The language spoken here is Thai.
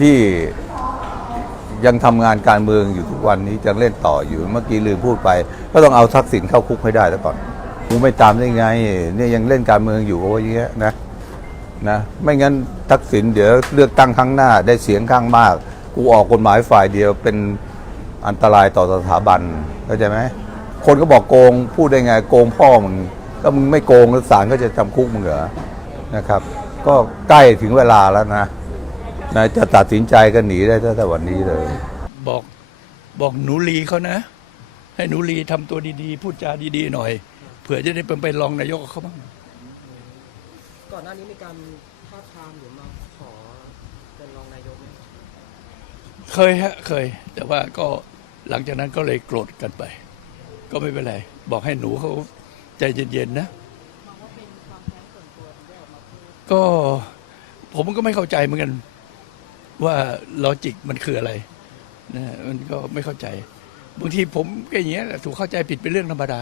ที่ยังทำงานการเมืองอยู่ทุกวันนี้ยังเล่นต่ออยู่เมื่อกี้ลืมพูดไป ก็ต้องเอาทักษิณเข้าคุกให้ได้แล้วก่อนกูไม่ตามได้ไง เนี่ยยังเล่นการเมืองอยู่โอ้ยเงี้ยนะนะไม่งั้นทักษิณเดี๋ยวเลือกตั้งครั้งหน้าได้เสียงข้างมาก กูออกกฎหมายฝ่ายเดียวเป็นอันตรายต่อสถาบันเข้าใจไหมคนก็บอกโกงพูดได้ไงโกงพ่อมึงก็มึงไม่โกงแล้วศาลก็จะจำคุกมึงเหรอนะครับ ก็ใกล้ถึงเวลาแล้วนะ นะจะตัดสินใจกันหนีได้ตั้งแต่วันนี้เลย บอกบอกหนูลีเขานะ ให้หนูลีทำตัวดีๆ พูดจาดีๆหน่อย เผื่อจะได้เป็นไปรองนายกกับเขาบ้างก่อนหน้านี้มีการท้าบทามหรือมาขอเป็นรองนายกไหมเคยฮะเคย แต่ว่าก็หลังจากนั้นก็เลยโกรธกันไป ก็ไม่เป็นไร บอกให้หนูเขาใจเย็นๆนะก็ผมก็ไม่เข้าใจเหมือนกัน ว่าลอจิกมันคืออะไรนะมันก็ไม่เข้าใจ บางทีผมก็อย่างเงี้ยแหละถูกเข้าใจผิดเป็นเรื่องธรรมดา